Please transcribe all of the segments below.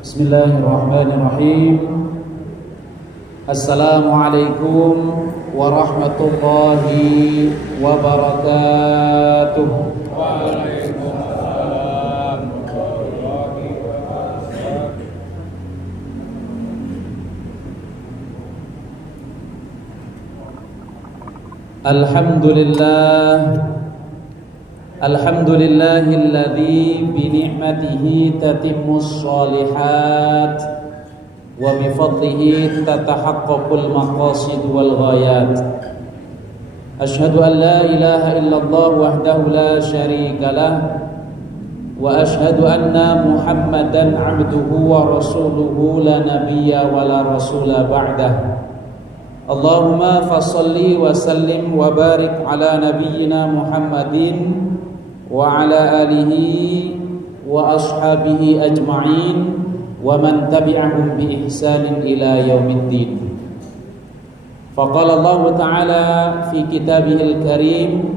Bismillahirrahmanirrahim. Assalamualaikum warahmatullahi wabarakatuh. Waalaikumsalam warahmatullahi wabarakatuh. Alhamdulillahilladzi bi ni'matihi tatimmus shalihat wa bi fadlihi tatahaqqaqul maqasid wal ghayat. Asyhadu an la ilaha illallah wahdahu la syarika lah wa asyhadu anna Muhammadan 'abduhu wa rasuluhu la nabiyya wa la rasula ba'dah. Allahumma fassalli wa sallim wa barik ala nabiyyina Muhammadin wa ala alihi wa ashabihi ajma'in wa man tabi'ahum bi ihsanin ila yaumiddin. Faqala Allah Ta'ala fi kitabihil karim,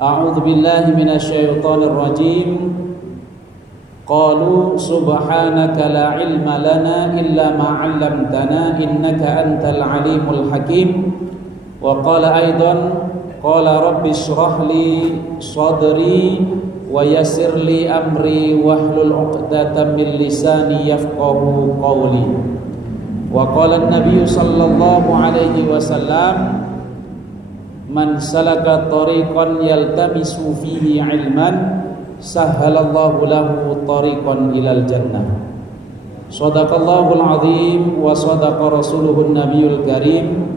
a'udzu billahi minasyaitonir rajim. Qalu subhanaka la ilma lana illa ma 'allamtana innaka antal alimul hakim. Wa qala aidan qala rabbi shrah li sadri wa yassir li amri wahlul 'uqdatam min lisani yafqahu qawli. Wa qala an-nabiy sallallahu alaihi wasallam man salaka tariqan yaltamisu fihi 'ilman sahhalallahu lahu tariqan ilal jannah. Shadaqallahul azim wa shadaqa rasuluhun nabiyul karim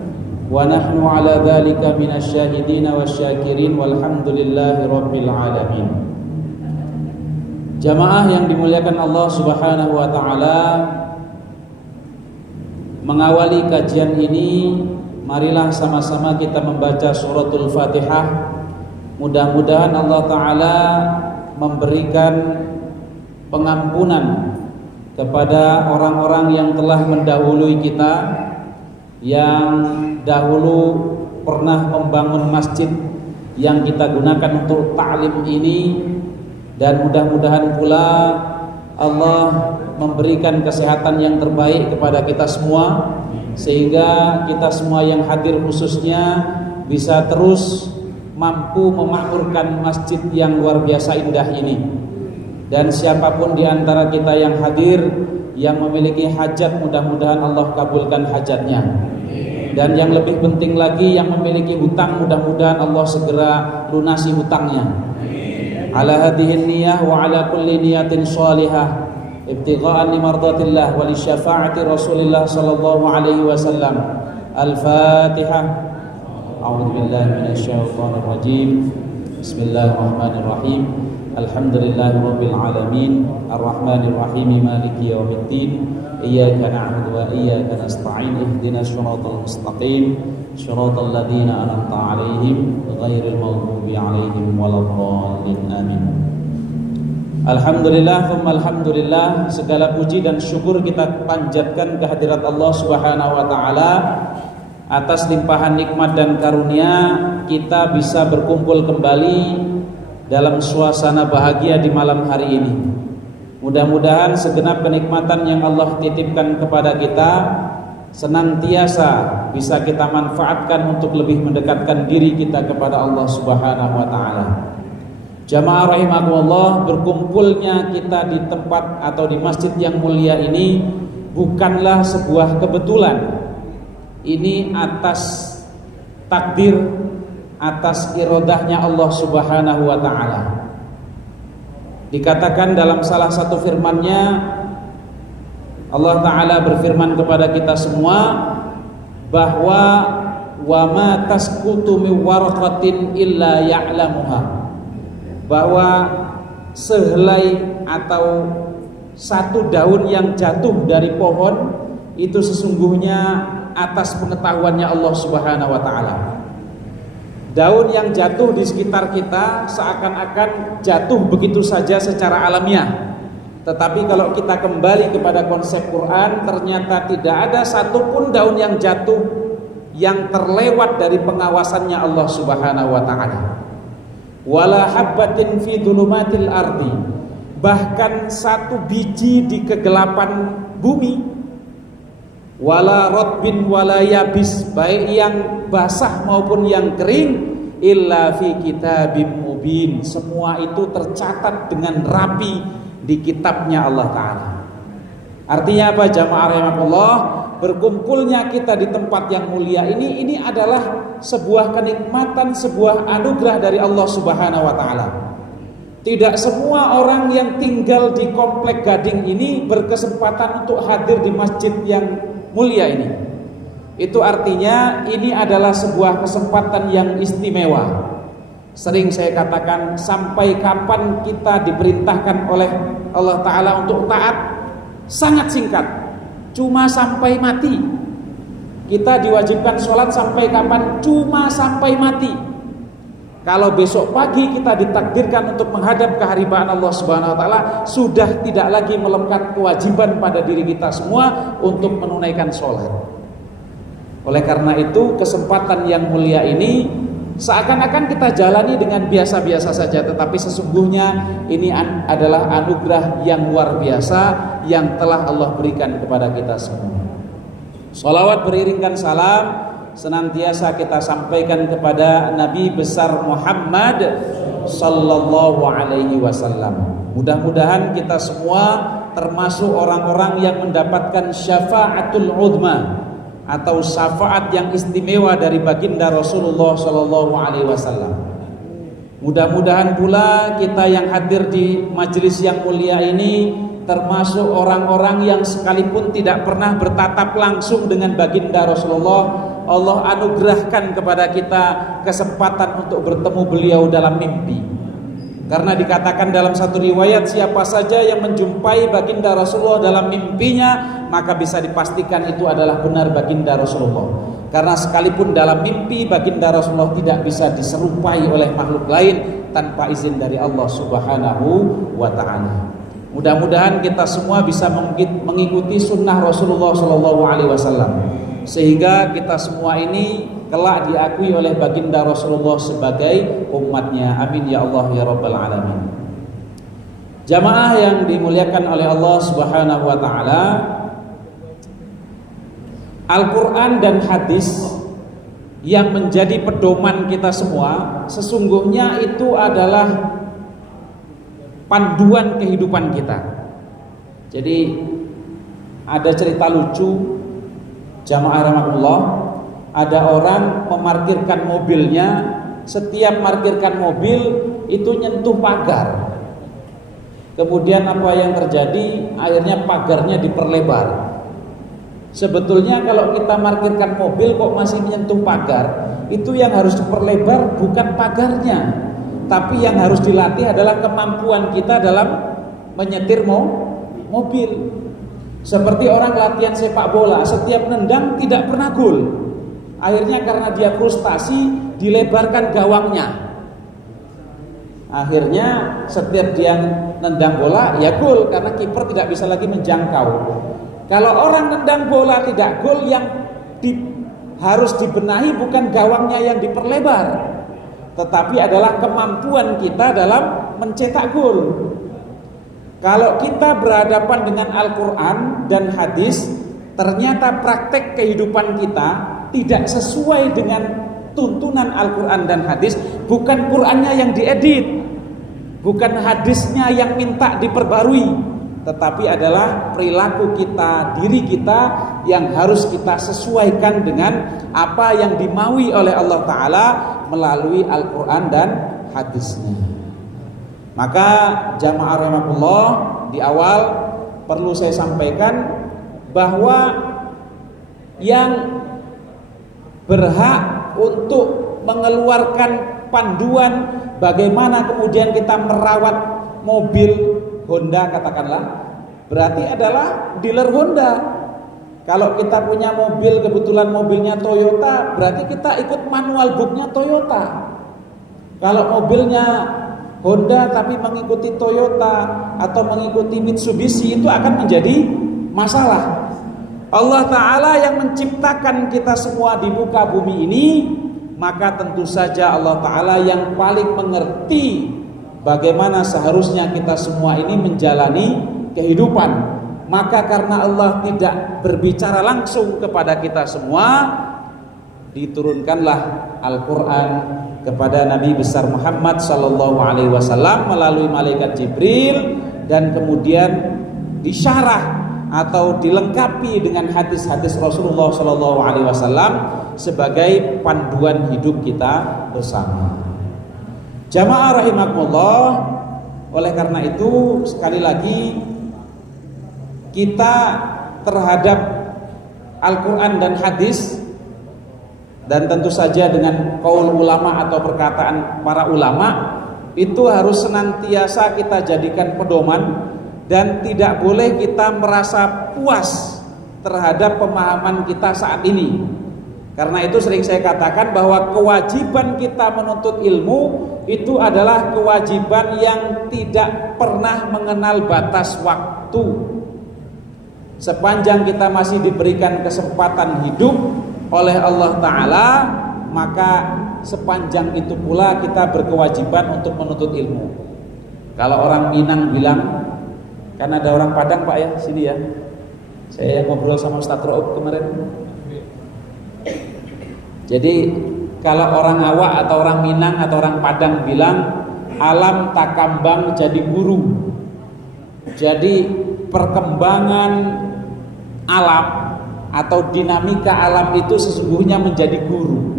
wa nahnu ala dhalika minasyahidin wasyakirin walhamdulillahi rabbil alamin. Jamaah yang dimuliakan Allah Subhanahu wa taala, mengawali kajian ini marilah sama-sama kita membaca suratul Fatihah. Mudah-mudahan Allah taala memberikan pengampunan kepada orang-orang yang telah mendahului kita, yang dahulu pernah membangun masjid yang kita gunakan untuk ta'lim ini, dan mudah-mudahan pula Allah memberikan kesehatan yang terbaik kepada kita semua, sehingga kita semua yang hadir khususnya bisa terus mampu memakmurkan masjid yang luar biasa indah ini. Dan siapapun di antara kita yang hadir yang memiliki hajat, mudah-mudahan Allah kabulkan hajatnya. Dan yang lebih penting lagi, yang memiliki hutang, mudah-mudahan Allah segera lunasi hutangnya. Ala hadhihi niyah wa ala kulli niyatin shalihah ibtigha'an li mardatillah wa li syafa'ati Rasulillah sallallahu alaihi wasallam. Al-Fatihah. A'udzu billahi minasyaitonir rajim. Bismillahirrahmanirrahim. Alhamdulillahirabbil alamin, arrahmanir rahim, maliki yaumiddin. Iyyaka na'budu wa iyyaka nasta'in. Ihdinas shiratal mustaqim, shiratal ladzina an'amta 'alaihim ghairil maghdubi 'alaihim waladdallin. Amin. Alhamdulillah, tsumma alhamdulillah, segala puji dan syukur kita panjatkan kehadirat Allah Subhanahu wa taala atas limpahan nikmat dan karunia kita bisa berkumpul kembali dalam suasana bahagia di malam hari ini. Mudah-mudahan segenap kenikmatan yang Allah titipkan kepada kita senantiasa bisa kita manfaatkan untuk lebih mendekatkan diri kita kepada Allah Subhanahu wa taala. Jamaah rahimakumullah, berkumpulnya kita di tempat atau di masjid yang mulia ini bukanlah sebuah kebetulan. Ini atas takdir, atas irodahnya Allah Subhanahu wa ta'ala. Dikatakan dalam salah satu firman-Nya, Allah ta'ala berfirman kepada kita semua bahwa wa ma tasqutu min waraqatin illa ya'lamuha, bahwa sehelai atau satu daun yang jatuh dari pohon itu sesungguhnya atas pengetahuannya Allah Subhanahu wa ta'ala. Daun yang jatuh di sekitar kita seakan-akan jatuh begitu saja secara alamiah. Tetapi kalau kita kembali kepada konsep Quran, ternyata tidak ada satupun daun yang jatuh yang terlewat dari pengawasannya Allah Subhanahu wa ta'ala. Wala habbatin fi dhulumatil ardi, bahkan satu biji di kegelapan bumi, wala rotbin wala yabis, baik yang basah maupun yang kering, illa fi kitabim mubin, semua itu tercatat dengan rapi di kitabnya Allah Ta'ala. Artinya apa jamaah rahimakumullah? Berkumpulnya kita di tempat yang mulia ini adalah sebuah kenikmatan, sebuah anugerah dari Allah Subhanahu wa Ta'ala. Tidak semua orang yang tinggal di komplek Gading ini berkesempatan untuk hadir di masjid yang mulia ini. Itu artinya ini adalah sebuah kesempatan yang istimewa. Sering saya katakan, sampai kapan kita diperintahkan oleh Allah Ta'ala untuk taat? Sangat singkat, cuma sampai mati. Kita diwajibkan sholat sampai kapan? Cuma sampai mati. Kalau besok pagi kita ditakdirkan untuk menghadap kehadiran Allah Subhanahu wa Ta'ala, sudah tidak lagi melekat kewajiban pada diri kita semua untuk menunaikan sholat. Oleh karena itu, kesempatan yang mulia ini seakan-akan kita jalani dengan biasa-biasa saja, tetapi sesungguhnya ini adalah anugerah yang luar biasa yang telah Allah berikan kepada kita semua. Sholawat beriringkan salam senantiasa kita sampaikan kepada Nabi besar Muhammad sallallahu alaihi wasallam. Mudah-mudahan kita semua termasuk orang-orang yang mendapatkan syafaatul uzma atau syafaat yang istimewa dari baginda Rasulullah sallallahu alaihi wasallam. Mudah-mudahan pula kita yang hadir di majelis yang mulia ini termasuk orang-orang yang sekalipun tidak pernah bertatap langsung dengan baginda Rasulullah, Allah anugerahkan kepada kita kesempatan untuk bertemu beliau dalam mimpi. Karena dikatakan dalam satu riwayat, siapa saja yang menjumpai baginda Rasulullah dalam mimpinya, maka bisa dipastikan itu adalah benar baginda Rasulullah. Karena sekalipun dalam mimpi, baginda Rasulullah tidak bisa diserupai oleh makhluk lain tanpa izin dari Allah Subhanahu wa Ta'ala. Mudah-mudahan kita semua bisa mengikuti sunnah Rasulullah SAW, sehingga kita semua ini kelak diakui oleh baginda Rasulullah sebagai umatnya. Amin ya Allah ya Rabbal Alamin. Jamaah yang dimuliakan oleh Allah Subhanahu wa Ta'ala, Al-Quran dan hadis yang menjadi pedoman kita semua sesungguhnya itu adalah panduan kehidupan kita. Jadi ada cerita lucu jamaah rahmatullah, ada orang memarkirkan mobilnya, setiap markirkan mobil itu nyentuh pagar. Kemudian apa yang terjadi? Akhirnya pagarnya diperlebar. Sebetulnya kalau kita markirkan mobil kok masih menyentuh pagar, itu yang harus diperlebar bukan pagarnya, tapi yang harus dilatih adalah kemampuan kita dalam menyetir mobil. Seperti orang latihan sepak bola, setiap nendang tidak pernah gol. Akhirnya karena dia frustasi, dilebarkan gawangnya. Akhirnya setiap dia nendang bola, ya gol, karena kiper tidak bisa lagi menjangkau. Kalau orang nendang bola tidak gol, yang harus dibenahi bukan gawangnya yang diperlebar, tetapi adalah kemampuan kita dalam mencetak gol. Kalau kita berhadapan dengan Al-Quran dan hadis, ternyata praktek kehidupan kita tidak sesuai dengan tuntunan Al-Quran dan hadis. Bukan Qurannya yang diedit, bukan hadisnya yang minta diperbarui, tetapi adalah perilaku kita, diri kita yang harus kita sesuaikan dengan apa yang dimaui oleh Allah Ta'ala melalui Al-Quran dan hadisnya. Maka jamaah rahmatullah, di awal perlu saya sampaikan bahwa yang berhak untuk mengeluarkan panduan bagaimana kemudian kita merawat mobil Honda katakanlah, berarti adalah dealer Honda. Kalau kita punya mobil, kebetulan mobilnya Toyota, berarti kita ikut manual booknya Toyota. Kalau mobilnya Honda tapi mengikuti Toyota atau mengikuti Mitsubishi, itu akan menjadi masalah. Allah Ta'ala yang menciptakan kita semua di muka bumi ini, maka tentu saja Allah Ta'ala yang paling mengerti bagaimana seharusnya kita semua ini menjalani kehidupan. Maka karena Allah tidak berbicara langsung kepada kita semua, diturunkanlah Al-Quran kepada Nabi besar Muhammad sallallahu alaihi wasallam melalui malaikat Jibril, dan kemudian disyarah atau dilengkapi dengan hadis-hadis Rasulullah sallallahu alaihi wasallam sebagai panduan hidup kita bersama. Jamaah rahimakumullah, oleh karena itu sekali lagi kita terhadap Al-Quran dan hadis, dan tentu saja dengan qaul ulama atau perkataan para ulama, itu harus senantiasa kita jadikan pedoman, dan tidak boleh kita merasa puas terhadap pemahaman kita saat ini. Karena itu sering saya katakan bahwa kewajiban kita menuntut ilmu itu adalah kewajiban yang tidak pernah mengenal batas waktu. Sepanjang kita masih diberikan kesempatan hidup oleh Allah Ta'ala, maka sepanjang itu pula kita berkewajiban untuk menuntut ilmu. Kalau orang Minang bilang, kan ada orang Padang Pak ya, sini ya, saya ngobrol sama Ustaz Ro'ub kemarin. Jadi kalau orang Awak atau orang Minang atau orang Padang bilang, alam takambang jadi guru. Jadi perkembangan alam atau dinamika alam itu sesungguhnya menjadi guru.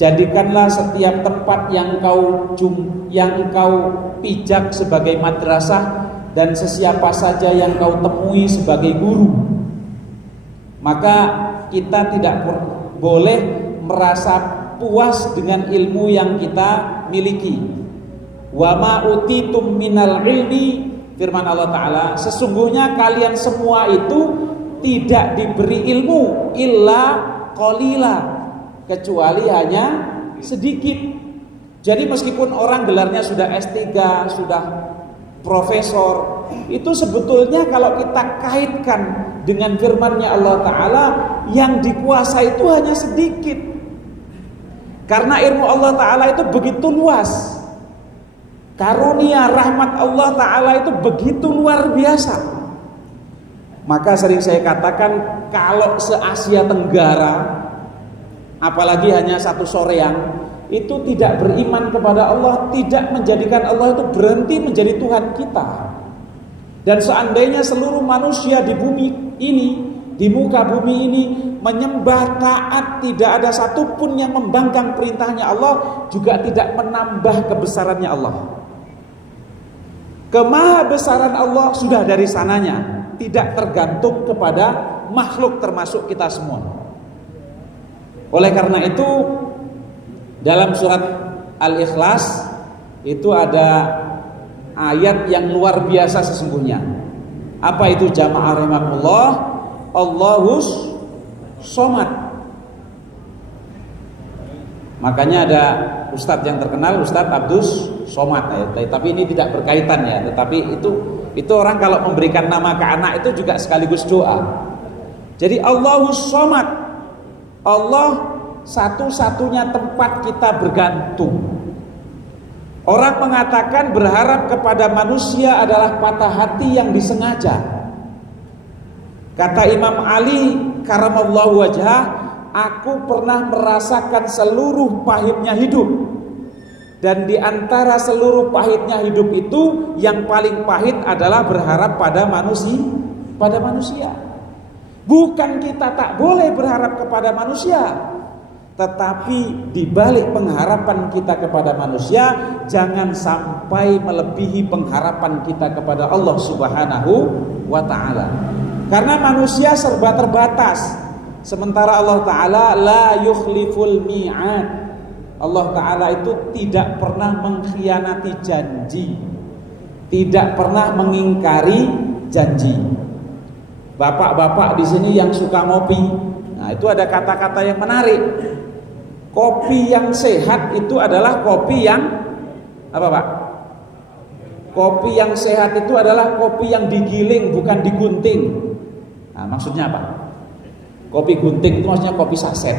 Jadikanlah setiap tempat yang kau pijak sebagai madrasah, dan sesiapa saja yang kau temui sebagai guru. Maka kita tidak boleh merasa puas dengan ilmu yang kita miliki. Wa ma utitum minal ilmi, firman Allah Ta'ala, sesungguhnya kalian semua itu tidak diberi ilmu illa qalila, kecuali hanya sedikit. Jadi meskipun orang gelarnya sudah S3, sudah profesor, itu sebetulnya kalau kita kaitkan dengan firman-Nya Allah Ta'ala, yang dikuasai itu hanya sedikit. Karena ilmu Allah Ta'ala itu begitu luas, karunia rahmat Allah Ta'ala itu begitu luar biasa. Maka sering saya katakan, kalau se-Asia Tenggara, apalagi hanya satu soreang, itu tidak beriman kepada Allah, tidak menjadikan Allah itu berhenti menjadi Tuhan kita. Dan seandainya seluruh manusia di bumi ini, di muka bumi ini menyembah taat, tidak ada satupun yang membangkang perintahnya Allah, juga tidak menambah kebesarannya Allah. Kemahabesaran Allah sudah dari sananya, tidak tergantung kepada makhluk termasuk kita semua. Oleh karena itu dalam surat Al-Ikhlas itu ada ayat yang luar biasa sesungguhnya. Apa itu jamaah rahimahullah? Allahus Somad. Makanya ada ustadz yang terkenal, Ustadz Abdus Somad ya. Tapi ini tidak berkaitan ya. Tetapi itu orang kalau memberikan nama ke anak itu juga sekaligus doa. Jadi Allahus Somad, Allah satu-satunya tempat kita bergantung. Orang mengatakan berharap kepada manusia adalah patah hati yang disengaja. Kata Imam Ali karamallahu wajhah, aku pernah merasakan seluruh pahitnya hidup, dan di antara seluruh pahitnya hidup itu yang paling pahit adalah berharap pada manusia. Bukan kita tak boleh berharap kepada manusia, tetapi di balik pengharapan kita kepada manusia, jangan sampai melebihi pengharapan kita kepada Allah Subhanahu wa Ta'ala. Karena manusia serba terbatas, sementara Allah Ta'ala la yukhliful mi'ad. Allah Ta'ala itu tidak pernah mengkhianati janji, tidak pernah mengingkari janji. Bapak-bapak di sini yang suka ngopi, nah itu ada kata-kata yang menarik. Kopi yang sehat itu adalah kopi yang apa Pak? Kopi yang sehat itu adalah kopi yang digiling, bukan digunting. Nah, maksudnya apa? Kopi gunting itu maksudnya kopi saset.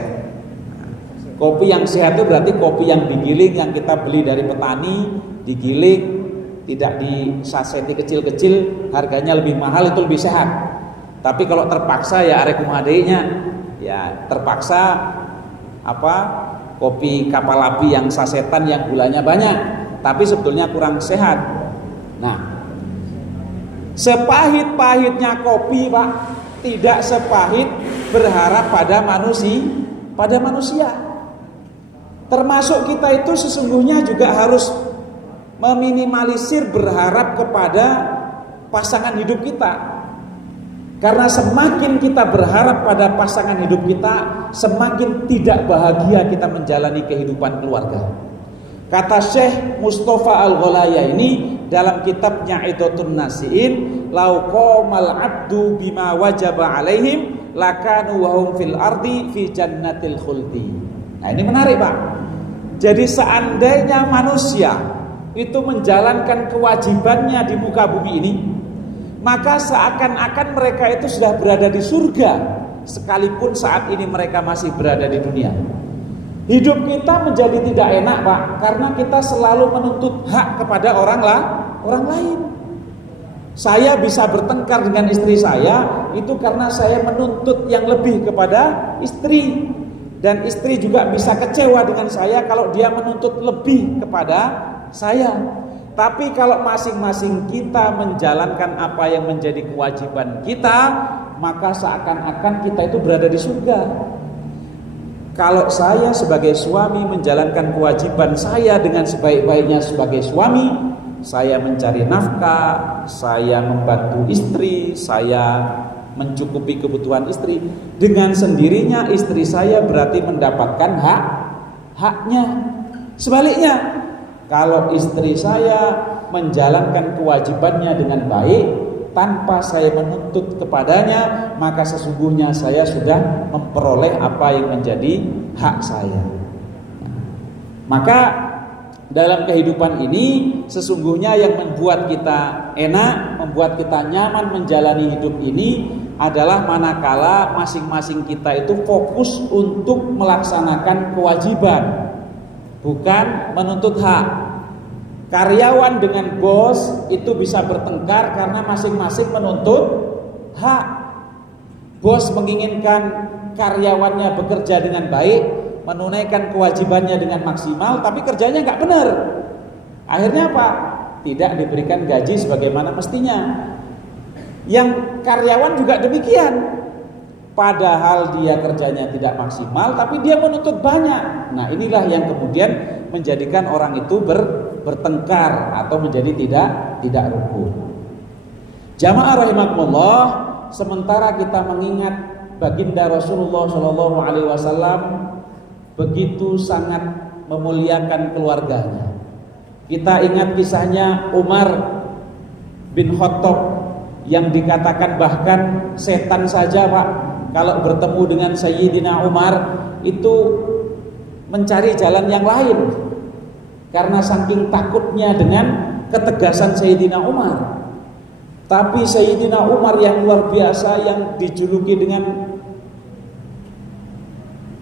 Kopi yang sehat itu berarti kopi yang digiling, yang kita beli dari petani, digiling, tidak disaseti kecil-kecil, harganya lebih mahal, itu lebih sehat. Tapi kalau terpaksa ya arek kumadenya, ya terpaksa kopi kapal api yang sasetan yang gulanya banyak, tapi sebetulnya kurang sehat. Nah, sepahit-pahitnya kopi, Pak, tidak sepahit berharap pada manusia. Termasuk kita itu sesungguhnya juga harus meminimalisir berharap kepada pasangan hidup kita. Karena semakin kita berharap pada pasangan hidup kita, semakin tidak bahagia kita menjalani kehidupan keluarga. Kata Syekh Mustafa Al-Ghalaya ini dalam kitabnya Idhatun Nasiin, "Lau qamal 'abdu bima wajaba 'alaihim lakanu wa hum fil ardi fi jannatil khuldi." Nah, ini menarik, Pak. Jadi seandainya manusia itu menjalankan kewajibannya di muka bumi ini, maka seakan-akan mereka itu sudah berada di surga, sekalipun saat ini mereka masih berada di dunia. Hidup kita menjadi tidak enak, Pak, karena kita selalu menuntut hak kepada orang lain. Saya bisa bertengkar dengan istri saya itu karena saya menuntut yang lebih kepada istri, dan istri juga bisa kecewa dengan saya kalau dia menuntut lebih kepada saya. Tapi kalau masing-masing kita menjalankan apa yang menjadi kewajiban kita, maka seakan-akan kita itu berada di surga. Kalau saya sebagai suami menjalankan kewajiban saya dengan sebaik-baiknya sebagai suami, saya mencari nafkah, saya membantu istri, saya mencukupi kebutuhan istri, dengan sendirinya istri saya berarti mendapatkan haknya. Sebaliknya, kalau istri saya menjalankan kewajibannya dengan baik tanpa saya menuntut kepadanya, maka sesungguhnya saya sudah memperoleh apa yang menjadi hak saya. Maka dalam kehidupan ini sesungguhnya yang membuat kita enak, membuat kita nyaman menjalani hidup ini adalah manakala masing-masing kita itu fokus untuk melaksanakan kewajiban, bukan menuntut hak. Karyawan dengan bos itu bisa bertengkar karena masing-masing menuntut hak. Bos menginginkan karyawannya bekerja dengan baik, menunaikan kewajibannya dengan maksimal, tapi kerjanya nggak benar. Akhirnya apa? Tidak diberikan gaji sebagaimana mestinya. Yang karyawan juga demikian. Padahal dia kerjanya tidak maksimal, tapi dia menuntut banyak. Nah, inilah yang kemudian menjadikan orang itu bertengkar atau menjadi tidak rukun. Jamaah rahimakumullah, sementara kita mengingat baginda Rasulullah Shallallahu Alaihi Wasallam begitu sangat memuliakan keluarganya. Kita ingat kisahnya Umar bin Khattab yang dikatakan bahkan setan saja, Pak, kalau bertemu dengan Sayyidina Umar itu mencari jalan yang lain karena saking takutnya dengan ketegasan Sayyidina Umar. Tapi Sayyidina Umar yang luar biasa, yang dijuluki dengan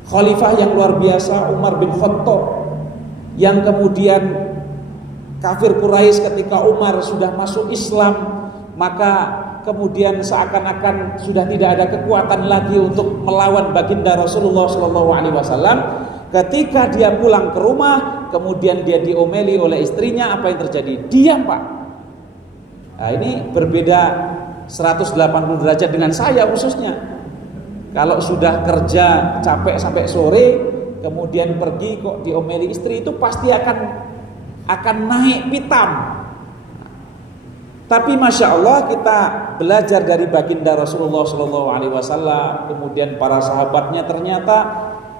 khalifah yang luar biasa, Umar bin Khattab, yang kemudian kafir Quraisy ketika Umar sudah masuk Islam, maka kemudian seakan-akan sudah tidak ada kekuatan lagi untuk melawan baginda Rasulullah SAW. Ketika dia pulang ke rumah, kemudian dia diomeli oleh istrinya, apa yang terjadi? Diam, Pak. Nah, ini berbeda 180 derajat dengan saya khususnya. Kalau sudah kerja capek sampai sore, kemudian pergi kok diomeli istri, itu pasti akan naik pitam. Tapi masya Allah, kita belajar dari baginda Rasulullah SAW, kemudian para sahabatnya, ternyata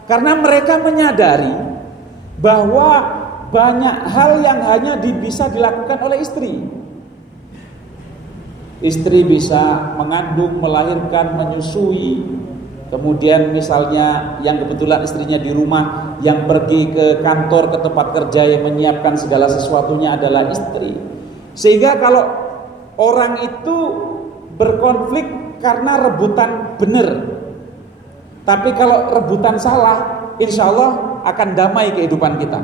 karena mereka menyadari bahwa banyak hal yang hanya bisa dilakukan oleh istri. Istri bisa mengandung, melahirkan, menyusui. Kemudian misalnya yang kebetulan istrinya di rumah, yang pergi ke kantor, ke tempat kerja, yang menyiapkan segala sesuatunya adalah istri. Sehingga kalau orang itu berkonflik karena rebutan benar, tapi kalau rebutan salah, insya Allah akan damai kehidupan kita.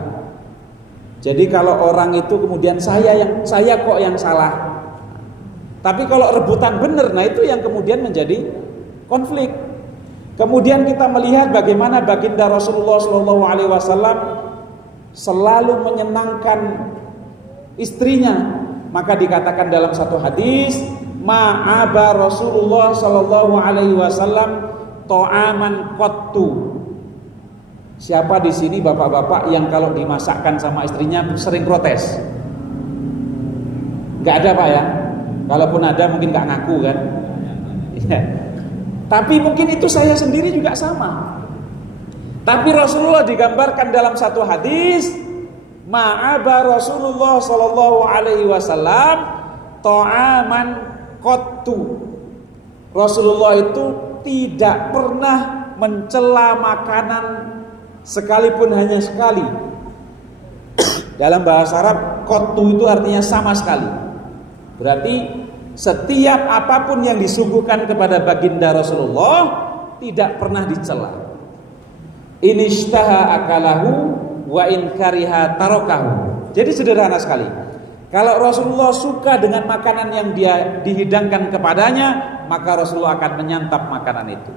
Jadi kalau orang itu kemudian saya kok yang salah. Tapi kalau rebutan benar, nah itu yang kemudian menjadi konflik. Kemudian kita melihat bagaimana baginda Rasulullah SAW selalu menyenangkan istrinya. Maka dikatakan dalam satu hadis, ma'aba Rasulullah SAW ta'aman qattu. Siapa di sini bapak-bapak yang kalau dimasakkan sama istrinya sering protes? Gak ada Pak ya? Kalaupun ada mungkin gak ngaku kan? Ya. Tapi mungkin itu saya sendiri juga sama. Tapi Rasulullah digambarkan dalam satu hadis, ma'aba Rasulullah sallallahu alaihi wasallam ta'aman qattu. Rasulullah itu tidak pernah mencela makanan sekalipun hanya sekali. Dalam bahasa Arab, qattu itu artinya sama sekali. Berarti setiap apapun yang disuguhkan kepada baginda Rasulullah tidak pernah dicela. Inishtaha akalahu wa in kariha tarokahu. Jadi sederhana sekali. Kalau Rasulullah suka dengan makanan yang dia dihidangkan kepadanya, maka Rasulullah akan menyantap makanan itu.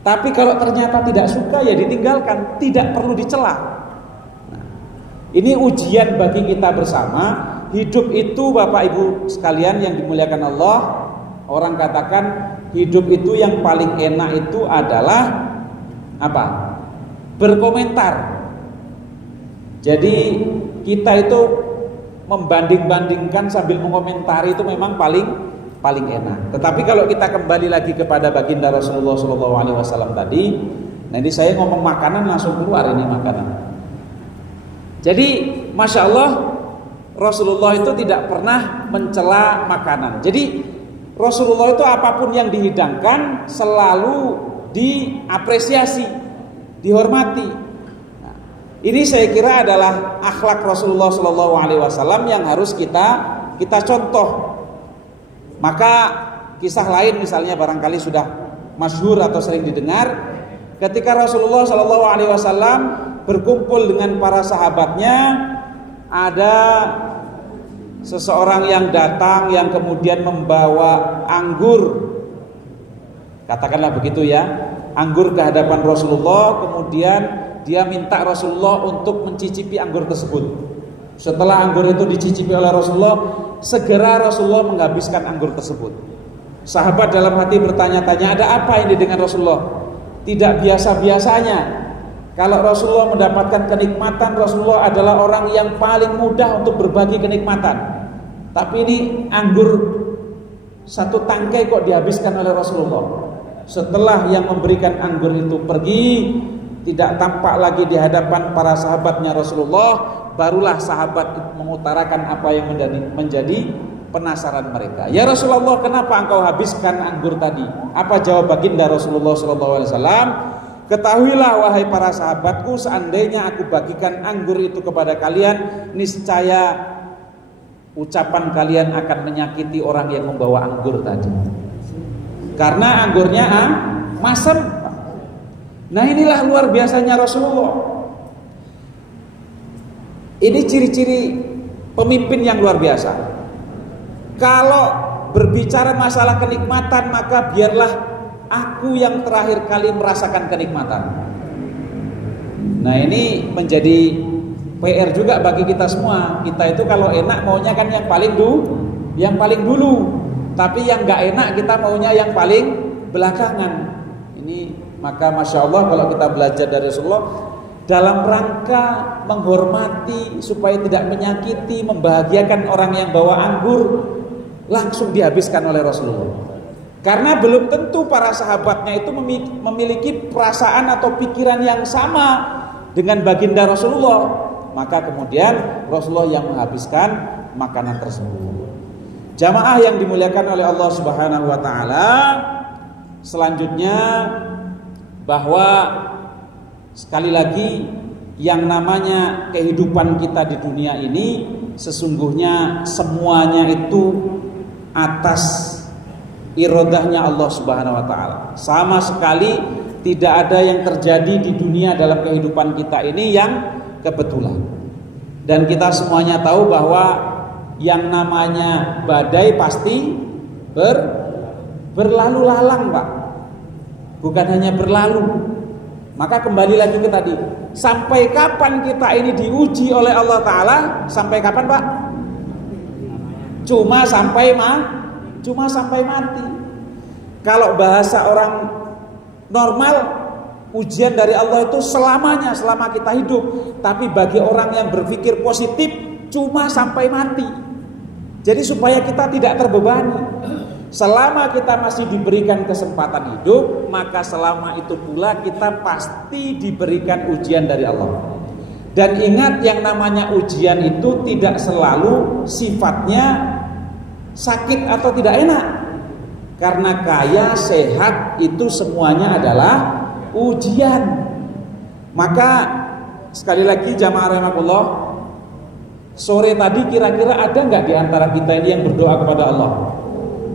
Tapi kalau ternyata tidak suka, ya ditinggalkan, tidak perlu dicela. Nah, ini ujian bagi kita bersama. Hidup itu Bapak Ibu sekalian yang dimuliakan Allah, orang katakan hidup itu yang paling enak itu adalah apa? Berkomentar. Jadi kita itu membanding-bandingkan sambil mengomentari itu memang paling enak. Tetapi kalau kita kembali lagi kepada baginda Rasulullah SAW tadi, nanti saya ngomong makanan langsung keluar ini makanan. Jadi Masya Allah, Rasulullah itu tidak pernah mencela makanan. Jadi Rasulullah itu apapun yang dihidangkan selalu diapresiasi, dihormati. Nah, ini saya kira adalah akhlak Rasulullah SAW yang harus kita contoh. Maka kisah lain misalnya barangkali sudah masyhur atau sering didengar, ketika Rasulullah SAW berkumpul dengan para sahabatnya, ada seseorang yang datang yang kemudian membawa anggur, katakanlah begitu ya, anggur ke hadapan Rasulullah. Kemudian dia minta Rasulullah untuk mencicipi anggur tersebut. Setelah anggur itu dicicipi oleh Rasulullah, segera Rasulullah menghabiskan anggur tersebut. Sahabat dalam hati bertanya-tanya, ada apa ini dengan Rasulullah? Tidak biasa-biasanya. Kalau Rasulullah mendapatkan kenikmatan, Rasulullah adalah orang yang paling mudah untuk berbagi kenikmatan. Tapi ini anggur satu tangkai kok dihabiskan oleh Rasulullah. Setelah yang memberikan anggur itu pergi, tidak tampak lagi di hadapan para sahabatnya Rasulullah, barulah sahabat mengutarakan apa yang menjadi penasaran mereka. Ya Rasulullah, kenapa engkau habiskan anggur tadi? Apa jawab baginda Rasulullah SAW? Ketahuilah wahai para sahabatku, seandainya aku bagikan anggur itu kepada kalian, niscaya ucapan kalian akan menyakiti orang yang membawa anggur tadi. Karena anggurnya masam. Nah inilah luar biasanya Rasulullah. Ini ciri-ciri pemimpin yang luar biasa. Kalau berbicara masalah kenikmatan, maka biarlah aku yang terakhir kali merasakan kenikmatan. Nah ini menjadi PR juga bagi kita semua. Kita itu kalau enak maunya kan yang paling dulu. Tapi yang gak enak kita maunya yang paling belakangan. Ini maka Masya Allah kalau kita belajar dari Rasulullah, dalam rangka menghormati supaya tidak menyakiti, membahagiakan orang yang bawa anggur, langsung dihabiskan oleh Rasulullah. Karena belum tentu para sahabatnya itu memiliki perasaan atau pikiran yang sama dengan baginda Rasulullah. Maka kemudian Rasulullah yang menghabiskan makanan tersebut. Jamaah yang dimuliakan oleh Allah Subhanahu wa taala, selanjutnya bahwa sekali lagi yang namanya kehidupan kita di dunia ini sesungguhnya semuanya itu atas irodahnya Allah Subhanahu wa taala. Sama sekali tidak ada yang terjadi di dunia dalam kehidupan kita ini yang kebetulan. Dan kita semuanya tahu bahwa yang namanya badai pasti berlalu lalang, Pak. Bukan hanya berlalu. Maka kembali lagi ke tadi, sampai kapan kita ini diuji oleh Allah Ta'ala? Sampai kapan, Pak? Cuma sampai mati. Kalau bahasa orang normal, ujian dari Allah itu selamanya, selama kita hidup. Tapi bagi orang yang berpikir positif, cuma sampai mati. Jadi supaya kita tidak terbebani. Selama kita masih diberikan kesempatan hidup, maka selama itu pula kita pasti diberikan ujian dari Allah. Dan ingat, yang namanya ujian itu tidak selalu sifatnya sakit atau tidak enak. Karena kaya, sehat, itu semuanya adalah ujian. Maka sekali lagi jamaah rahimakumullah, sore tadi kira-kira ada nggak di antara kita ini yang berdoa kepada Allah?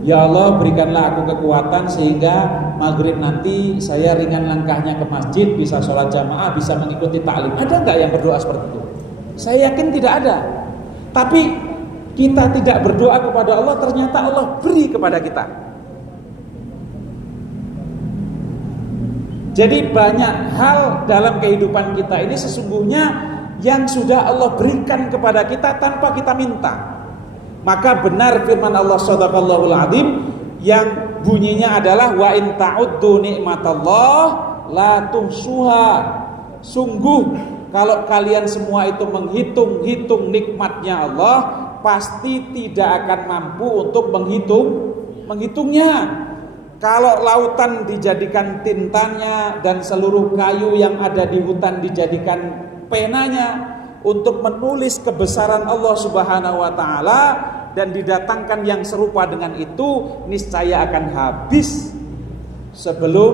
Ya Allah, berikanlah aku kekuatan sehingga maghrib nanti saya ringan langkahnya ke masjid, bisa sholat jamaah, bisa mengikuti ta'lim. Ada nggak yang berdoa seperti itu? Saya yakin tidak ada. Tapi kita tidak berdoa kepada Allah, ternyata Allah beri kepada kita. Jadi banyak hal dalam kehidupan kita ini sesungguhnya yang sudah Allah berikan kepada kita tanpa kita minta. Maka benar firman Allah Shadaqallahul Adzim yang bunyinya adalah wa in ta'uddu nikmatallah la tuhsuha. Sungguh kalau kalian semua itu menghitung-hitung nikmatnya Allah, pasti tidak akan mampu untuk menghitungnya. Kalau lautan dijadikan tintanya dan seluruh kayu yang ada di hutan dijadikan penanya untuk menulis kebesaran Allah Subhanahu wa taala dan didatangkan yang serupa dengan itu, niscaya akan habis sebelum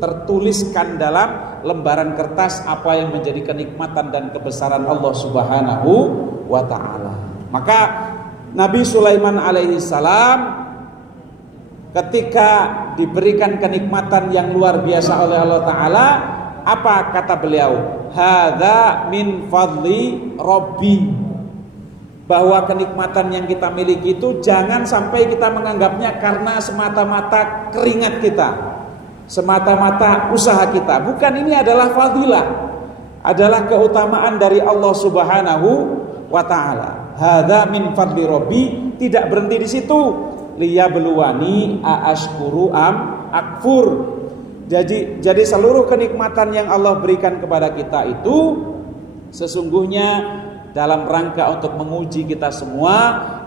tertuliskan dalam lembaran kertas apa yang menjadi kenikmatan dan kebesaran Allah Subhanahu wa taala. Maka Nabi Sulaiman alaihi salam ketika diberikan kenikmatan yang luar biasa oleh Allah Ta'ala, apa kata beliau? Hadza min fadli Rabbi. Bahwa kenikmatan yang kita miliki itu jangan sampai kita menganggapnya karena semata-mata keringat kita, semata-mata usaha kita. Bukan, ini adalah fadilah, adalah keutamaan dari Allah Subhanahu wa Ta'ala. Hadza min fadli Rabbi. Tidak berhenti di situ. Liyabluwani aashkuru am akfur. Jadi seluruh kenikmatan yang Allah berikan kepada kita itu sesungguhnya dalam rangka untuk menguji kita semua,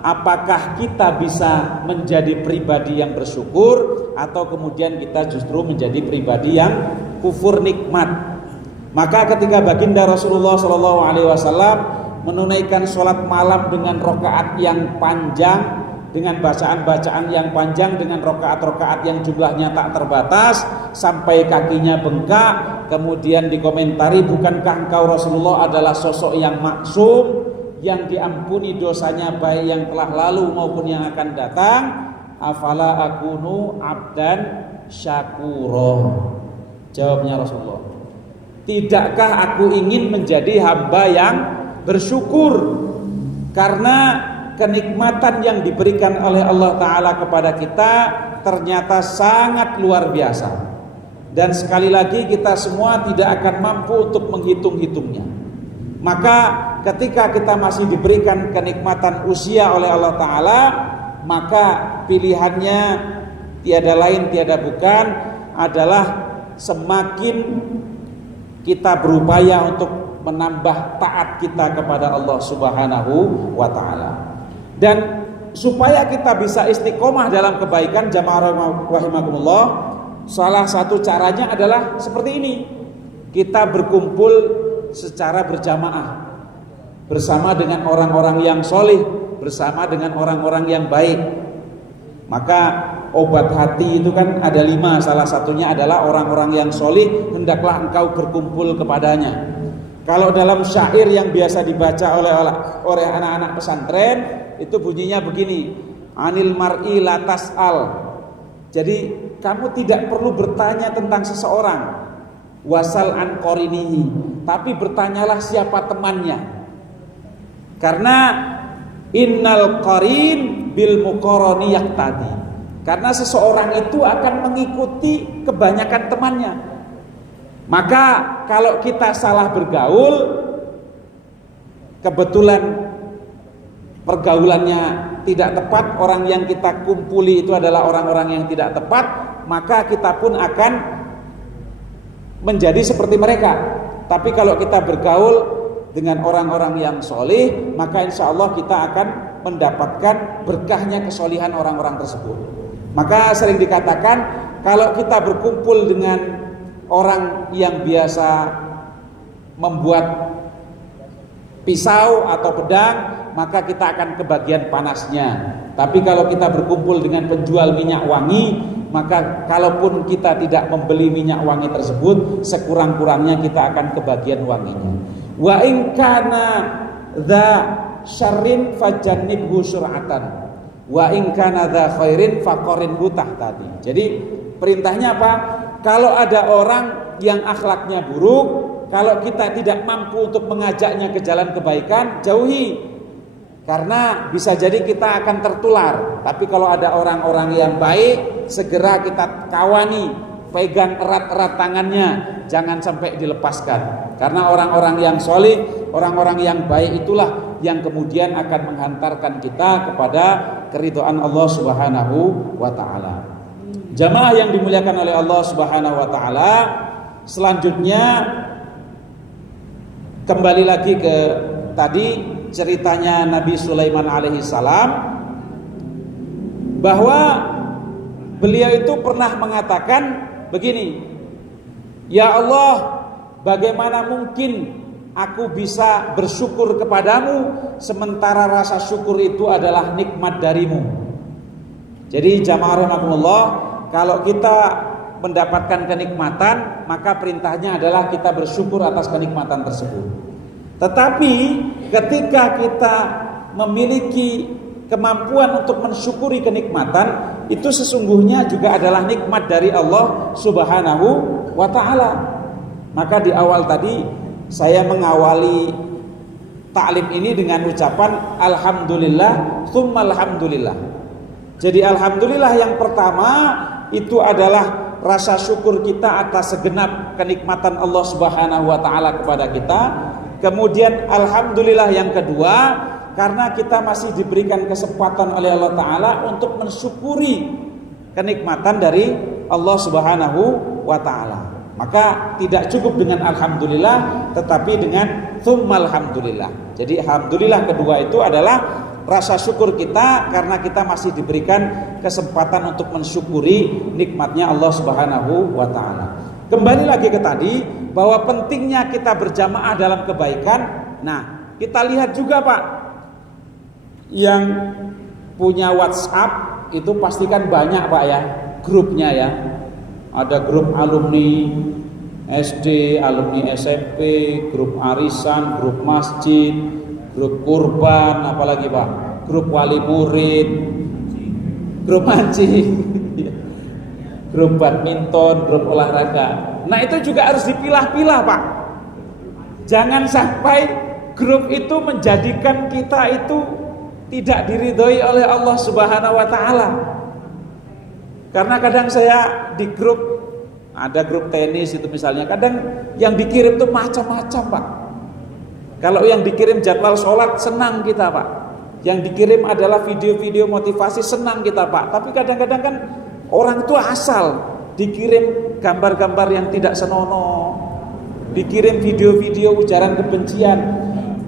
apakah kita bisa menjadi pribadi yang bersyukur atau kemudian kita justru menjadi pribadi yang kufur nikmat. Maka ketika baginda Rasulullah SAW menunaikan sholat malam dengan rakaat yang panjang, dengan bacaan-bacaan yang panjang, dengan rakaat-rakaat yang jumlahnya tak terbatas sampai kakinya bengkak, kemudian dikomentari, bukankah engkau Rasulullah adalah sosok yang maksum, yang diampuni dosanya baik yang telah lalu maupun yang akan datang? Afala akunu abdan syakuro. Jawabnya Rasulullah, tidakkah aku ingin menjadi hamba yang bersyukur? Karena kenikmatan yang diberikan oleh Allah Ta'ala kepada kita ternyata sangat luar biasa. Dan sekali lagi kita semua tidak akan mampu untuk menghitung-hitungnya. Maka ketika kita masih diberikan kenikmatan usia oleh Allah Ta'ala, maka pilihannya tiada lain tiada bukan adalah semakin kita berupaya untuk menambah taat kita kepada Allah Subhanahu wa Ta'ala. Dan supaya kita bisa istiqomah dalam kebaikan, jamaah rahimakumullah, salah satu caranya adalah seperti ini. Kita berkumpul secara berjamaah bersama dengan orang-orang yang solih, bersama dengan orang-orang yang baik. Maka obat hati itu kan ada 5, salah satunya adalah orang-orang yang solih, hendaklah engkau berkumpul kepadanya. Kalau dalam syair yang biasa dibaca oleh anak-anak pesantren, itu bunyinya begini, anil mar'i la tas'al. Jadi kamu tidak perlu bertanya tentang seseorang, wasal an qarinihi, tapi bertanyalah siapa temannya. Karena innal qarin bil muqarani yaqtadi. Karena seseorang itu akan mengikuti kebanyakan temannya. Maka kalau kita salah bergaul, kebetulan pergaulannya tidak tepat, orang yang kita kumpuli itu adalah orang-orang yang tidak tepat, maka kita pun akan menjadi seperti mereka. Tapi kalau kita bergaul dengan orang-orang yang soleh, maka insya Allah kita akan mendapatkan berkahnya kesolihan orang-orang tersebut. Maka sering dikatakan kalau kita berkumpul dengan orang yang biasa membuat pisau atau pedang, maka kita akan kebagian panasnya. Tapi kalau kita berkumpul dengan penjual minyak wangi, maka kalaupun kita tidak membeli minyak wangi tersebut, sekurang-kurangnya kita akan kebagian wanginya. Wa in kana dza syarrin fajannibhu sur'atan wa in kana dza khairin faqarinhu tahtadi. Jadi perintahnya apa? Kalau ada orang yang akhlaknya buruk, kalau kita tidak mampu untuk mengajaknya ke jalan kebaikan, jauhi. Karena bisa jadi kita akan tertular. Tapi kalau ada orang-orang yang baik, segera kita kawani, pegang erat-erat tangannya, jangan sampai dilepaskan. Karena orang-orang yang soleh, orang-orang yang baik itulah yang kemudian akan menghantarkan kita kepada keridhaan Allah Subhanahu wa ta'ala. Jamaah yang dimuliakan oleh Allah Subhanahu wa ta'ala, selanjutnya kembali lagi ke tadi ceritanya Nabi Sulaiman alaihi salam, bahwa beliau itu pernah mengatakan begini, ya Allah, bagaimana mungkin aku bisa bersyukur kepadamu sementara rasa syukur itu adalah nikmat darimu. Jadi jamaah rahimakumullah, kalau kita mendapatkan kenikmatan, maka perintahnya adalah kita bersyukur atas kenikmatan tersebut. Tetapi ketika kita memiliki kemampuan untuk mensyukuri kenikmatan, itu sesungguhnya juga adalah nikmat dari Allah Subhanahu wa ta'ala. Maka di awal tadi saya mengawali taklim ini dengan ucapan alhamdulillah tsumma alhamdulillah. Jadi alhamdulillah yang pertama itu adalah rasa syukur kita atas segenap kenikmatan Allah Subhanahu wa ta'ala kepada kita. Kemudian alhamdulillah yang kedua, karena kita masih diberikan kesempatan oleh Allah Ta'ala untuk mensyukuri kenikmatan dari Allah Subhanahu wa ta'ala. Maka tidak cukup dengan alhamdulillah, tetapi dengan tsumma alhamdulillah. Jadi alhamdulillah kedua itu adalah rasa syukur kita karena kita masih diberikan kesempatan untuk mensyukuri nikmatnya Allah Subhanahu wa ta'ala. Kembali lagi ke tadi, bahwa pentingnya kita berjamaah dalam kebaikan. Nah, kita lihat juga Pak, yang punya WhatsApp itu pastikan banyak Pak ya, grupnya ya. Ada grup alumni SD, alumni SMP, grup arisan, grup masjid, grup kurban, apalagi Pak, grup wali murid, grup mancing, grup badminton, grup olahraga. Nah itu juga harus dipilah-pilah Pak. Jangan sampai grup itu menjadikan kita itu tidak diridhoi oleh Allah Subhanahu wa ta'ala. Karena kadang saya di grup, ada grup tenis itu misalnya, kadang yang dikirim itu macam-macam Pak. Kalau yang dikirim jadwal sholat, senang kita Pak. Yang dikirim adalah video-video motivasi, senang kita Pak. Tapi kadang-kadang kan orang itu asal dikirim gambar-gambar yang tidak senonoh, dikirim video-video ujaran kebencian.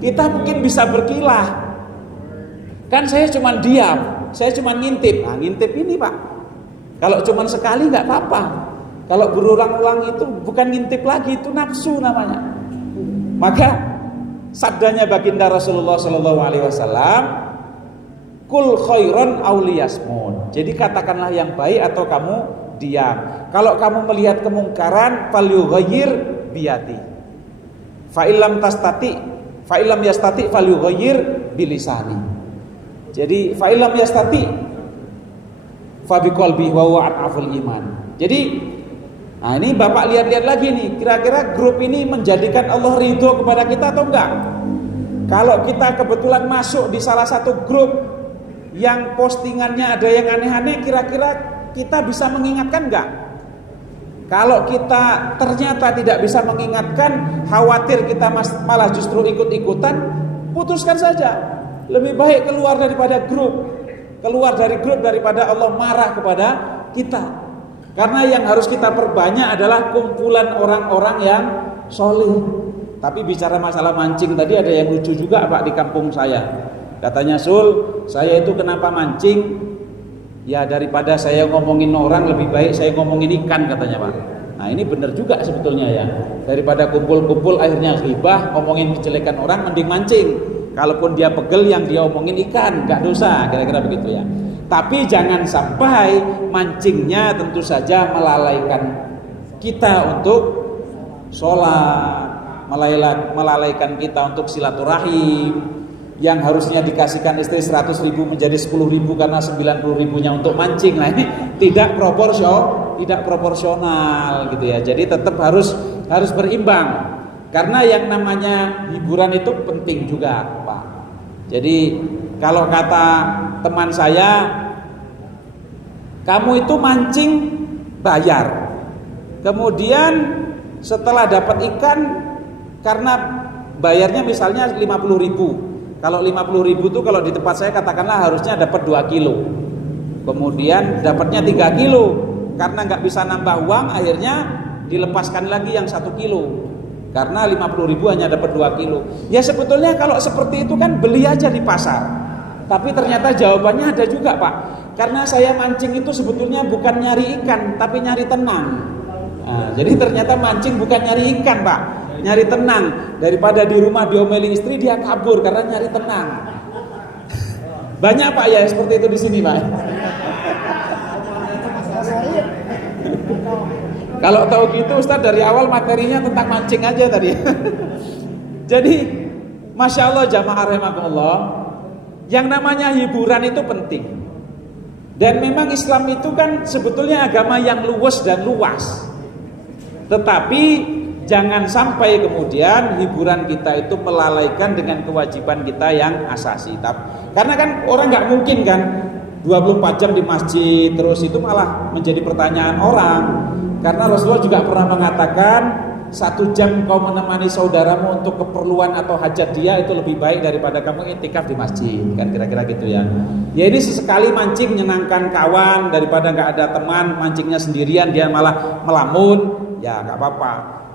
Kita mungkin bisa berkilah, kan saya cuma diam, saya cuma ngintip. Nah ngintip ini Pak, kalau cuma sekali nggak apa-apa. Kalau berulang-ulang itu bukan ngintip lagi, itu nafsu namanya. Maka sabdanya baginda Rasulullah SAW, kul khairon auliyasmun. Jadi katakanlah yang baik atau kamu diam. Kalau kamu melihat kemungkaran, falyughayyir biyadi. Fa illam tastati, fa illam yastati falyughayyir bilisani. Jadi fa illam yastati fa biqalbi wa huwa at'aful iman. Jadi nah ini Bapak lihat-lihat lagi nih, kira-kira grup ini menjadikan Allah ridho kepada kita atau enggak? Kalau kita kebetulan masuk di salah satu grup yang postingannya ada yang aneh-aneh, kira-kira kita bisa mengingatkan enggak? Kalau kita ternyata tidak bisa mengingatkan, khawatir kita malah justru ikut-ikutan, putuskan saja. Lebih baik keluar daripada grup. Keluar dari grup daripada Allah marah kepada kita. Karena yang harus kita perbanyak adalah kumpulan orang-orang yang solih. Tapi bicara masalah mancing tadi ada yang lucu juga Pak di kampung saya. Katanya, Sul, saya itu kenapa mancing? Ya daripada saya ngomongin orang, lebih baik saya ngomongin ikan, katanya Pak. Nah ini benar juga sebetulnya ya. Daripada kumpul-kumpul akhirnya ghibah, ngomongin kejelekan orang, mending mancing. Kalaupun dia pegel, yang dia omongin ikan, gak dosa, kira-kira begitu ya. Tapi jangan sampai mancingnya tentu saja melalaikan kita untuk sholat, melalaikan kita untuk silaturahim. Yang harusnya dikasihkan istri 100.000 menjadi 10.000 karena 90.000-nya untuk mancing. Nah ini tidak proporsional gitu ya. Jadi tetap harus berimbang. Karena yang namanya hiburan itu penting juga, Pak. Jadi kalau kata teman saya, kamu itu mancing bayar. Kemudian setelah dapat ikan, karena bayarnya misalnya 50.000. Kalau 50.000 itu kalau di tempat saya katakanlah harusnya dapat 2 kilo. Kemudian dapatnya 3 kilo. Karena nggak bisa nambah uang, akhirnya dilepaskan lagi yang 1 kilo. Karena 50.000 hanya dapat 2 kilo. Ya sebetulnya kalau seperti itu kan beli aja di pasar. Tapi ternyata jawabannya ada juga Pak. Karena saya mancing itu sebetulnya bukan nyari ikan, tapi nyari tenang. Nah, jadi ternyata mancing bukan nyari ikan Pak, nyari tenang. Daripada di rumah diomeli istri, dia kabur karena nyari tenang. Banyak Pak ya seperti itu di sini Pak. Kalau tahu gitu Ustaz dari awal materinya tentang mancing aja tadi. Jadi Masya Allah jamaah rahimakumullah, yang namanya hiburan itu penting. Dan memang Islam itu kan sebetulnya agama yang luwes dan luas. Tetapi jangan sampai kemudian hiburan kita itu melalaikan dengan kewajiban kita yang asasi. Karena kan orang nggak mungkin kan 24 jam di masjid terus, itu malah menjadi pertanyaan orang. Karena Rasulullah juga pernah mengatakan 1 jam kau menemani saudaramu untuk keperluan atau hajat dia itu lebih baik daripada kamu iktikaf di masjid, kan kira-kira gitu ya. Ya ini sesekali mancing menyenangkan kawan, daripada nggak ada teman mancingnya sendirian dia malah melamun, ya nggak apa-apa.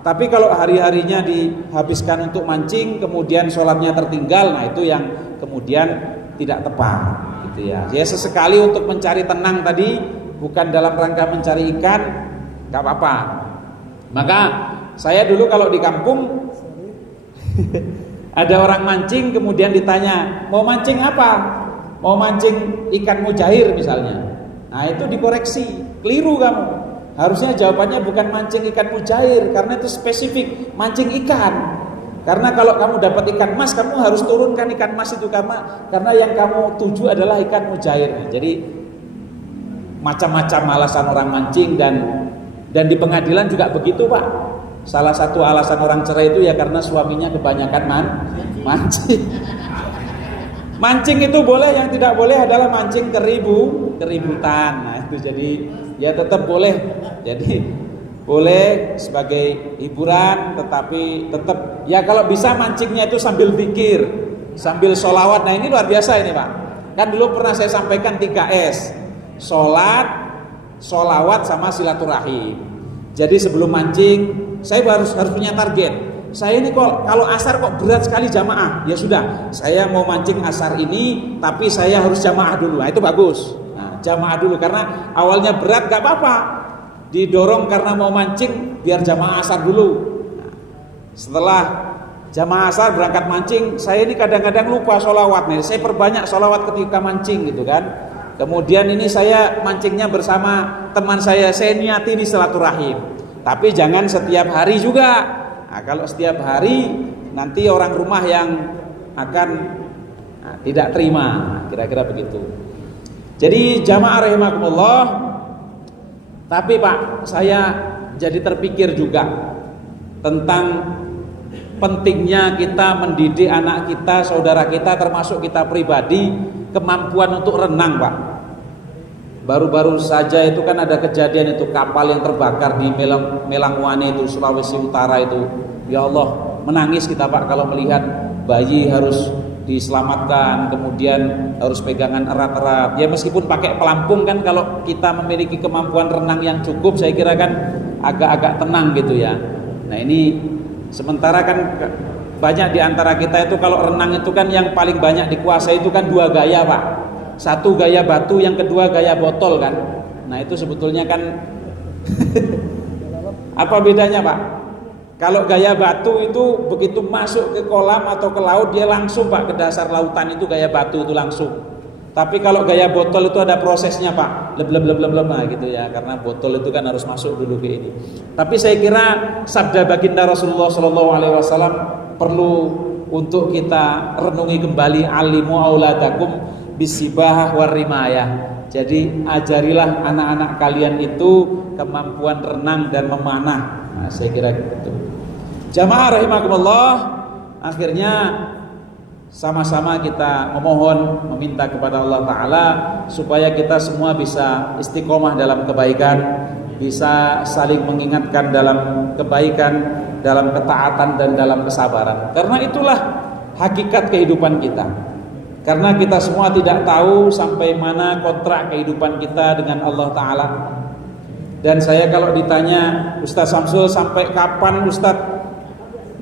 Tapi kalau hari-harinya dihabiskan untuk mancing kemudian sholatnya tertinggal, nah itu yang kemudian tidak tepat gitu ya. Ya sesekali untuk mencari tenang tadi, bukan dalam rangka mencari ikan, nggak apa-apa. Maka saya dulu kalau di kampung ada orang mancing kemudian ditanya, mau mancing apa? Mau mancing ikan mujair misalnya. Nah itu dikoreksi, keliru kamu. Harusnya jawabannya bukan mancing ikan mujair, karena itu spesifik mancing ikan. Karena kalau kamu dapat ikan mas, kamu harus turunkan ikan mas itu karena yang kamu tuju adalah ikan mujair. Nah, jadi macam-macam alasan orang mancing dan di pengadilan juga begitu Pak. Salah satu alasan orang cerai itu ya karena suaminya kebanyakan mancing. Mancing itu boleh, yang tidak boleh adalah mancing keributan. Nah itu jadi ya tetap boleh. Jadi boleh sebagai hiburan, tetapi tetap ya kalau bisa mancingnya itu sambil zikir, sambil sholawat. Nah ini luar biasa ini Pak. Kan dulu pernah saya sampaikan 3S: sholat, sholawat, sama silaturahim. Jadi sebelum mancing saya harus punya target. Saya ini kok kalau asar kok berat sekali jamaah. Ya sudah, saya mau mancing asar ini, tapi saya harus jamaah dulu. Nah itu bagus. Nah, jamaah dulu karena awalnya berat gak apa-apa. Didorong karena mau mancing biar jamaah asar dulu. Nah, setelah jamaah asar berangkat mancing, saya ini kadang-kadang lupa sholawat. Nih, saya perbanyak sholawat ketika mancing gitu kan. Kemudian ini saya mancingnya bersama teman saya niati ini silaturahim. Tapi jangan setiap hari juga. Nah, kalau setiap hari nanti orang rumah yang akan tidak terima, kira-kira begitu. Jadi jamaah rahimakumullah. Tapi Pak, saya jadi terpikir juga tentang pentingnya kita mendidik anak kita, saudara kita, termasuk kita pribadi, kemampuan untuk renang, Pak. Baru-baru saja itu kan ada kejadian itu kapal yang terbakar di Melangwane itu, Sulawesi Utara itu. Ya Allah, menangis kita, Pak, kalau melihat bayi harus diselamatkan, kemudian harus pegangan erat-erat. Ya meskipun pakai pelampung kan, kalau kita memiliki kemampuan renang yang cukup, saya kira kan agak-agak tenang gitu ya. Nah ini sementara kan banyak di antara kita itu kalau renang itu kan yang paling banyak dikuasai itu kan dua gaya, Pak. Satu gaya batu, yang kedua gaya botol kan. Nah itu sebetulnya kan apa bedanya, Pak? Kalau gaya batu itu begitu masuk ke kolam atau ke laut dia langsung, Pak, ke dasar lautan, itu gaya batu itu langsung. Tapi kalau gaya botol itu ada prosesnya, Pak, leb nah, gitu ya, karena botol itu kan harus masuk dulu ke ini. Tapi saya kira sabda baginda Rasulullah SAW perlu untuk kita renungi kembali, alimu auladakum bisibahah warimayah. Jadi ajarilah anak-anak kalian itu kemampuan renang dan memanah. Nah, saya kira gitu. Jamaah rahimakumullah, akhirnya sama-sama kita memohon, meminta kepada Allah Ta'ala supaya kita semua bisa istiqomah dalam kebaikan, bisa saling mengingatkan dalam kebaikan, dalam ketaatan dan dalam kesabaran. Karena itulah hakikat kehidupan kita. Karena kita semua tidak tahu sampai mana kontrak kehidupan kita dengan Allah Ta'ala. Dan saya kalau ditanya, Ustaz Samsul, sampai kapan Ustaz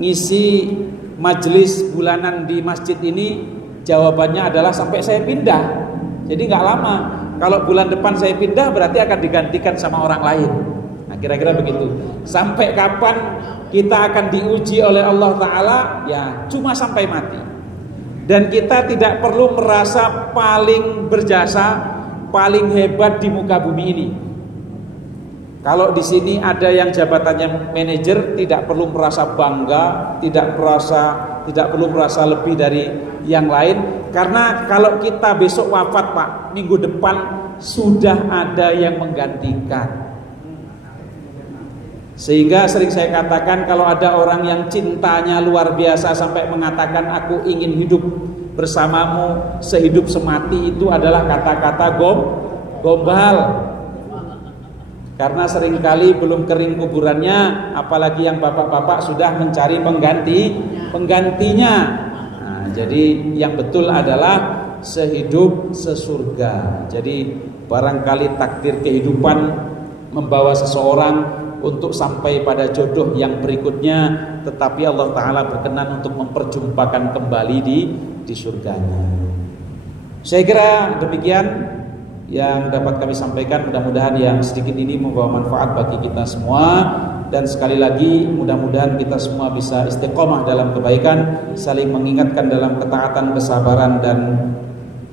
ngisi majelis bulanan di masjid ini? Jawabannya adalah sampai saya pindah. Jadi nggak lama. Kalau bulan depan saya pindah berarti akan digantikan sama orang lain. Nah kira-kira begitu. Sampai kapan kita akan diuji oleh Allah Ta'ala? Ya cuma sampai mati. Dan kita tidak perlu merasa paling berjasa, paling hebat di muka bumi ini. Kalau di sini ada yang jabatannya manajer, tidak perlu merasa bangga, tidak perlu merasa lebih dari yang lain. Karena kalau kita besok wafat, Pak, minggu depan sudah ada yang menggantikan. Sehingga sering saya katakan, kalau ada orang yang cintanya luar biasa sampai mengatakan aku ingin hidup bersamamu sehidup semati, itu adalah kata-kata gombal. Karena seringkali belum kering kuburannya, apalagi yang bapak-bapak sudah mencari penggantinya. Nah, jadi yang betul adalah sehidup sesurga. Jadi barangkali takdir kehidupan membawa seseorang untuk sampai pada jodoh yang berikutnya, tetapi Allah Ta'ala berkenan untuk memperjumpakan kembali di surganya. Saya kira demikian yang dapat kami sampaikan. Mudah-mudahan yang sedikit ini membawa manfaat bagi kita semua. Dan sekali lagi mudah-mudahan kita semua bisa istiqomah dalam kebaikan, saling mengingatkan dalam ketaatan, kesabaran dan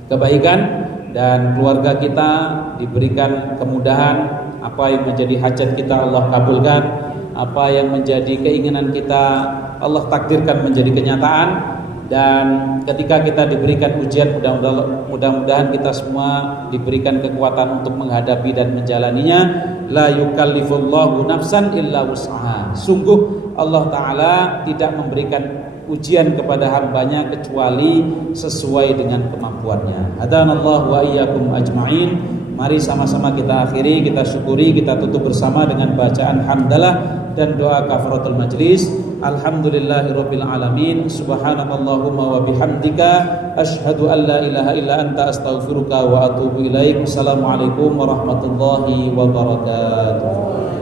kebaikan. Dan keluarga kita diberikan kemudahan. Apa yang menjadi hajat kita Allah kabulkan, apa yang menjadi keinginan kita Allah takdirkan menjadi kenyataan. Dan ketika kita diberikan ujian, mudah-mudahan kita semua diberikan kekuatan untuk menghadapi dan menjalaninya. La yukallifullahu nafsan illa wus'aha. Sungguh Allah Ta'ala tidak memberikan ujian kepada hambanya kecuali sesuai dengan kemampuannya. Hadanallahu wa iyyakum ajma'in. Mari sama-sama kita akhiri, kita syukuri, kita tutup bersama dengan bacaan hamdalah dan doa kafaratul majlis. Alhamdulillahirabbil alamin. Subhanakallahumma wa bihamdika asyhadu an la ilaha illa anta astaghfiruka wa atubu ilaik. Wassalamualaikum warahmatullahi wabarakatuh.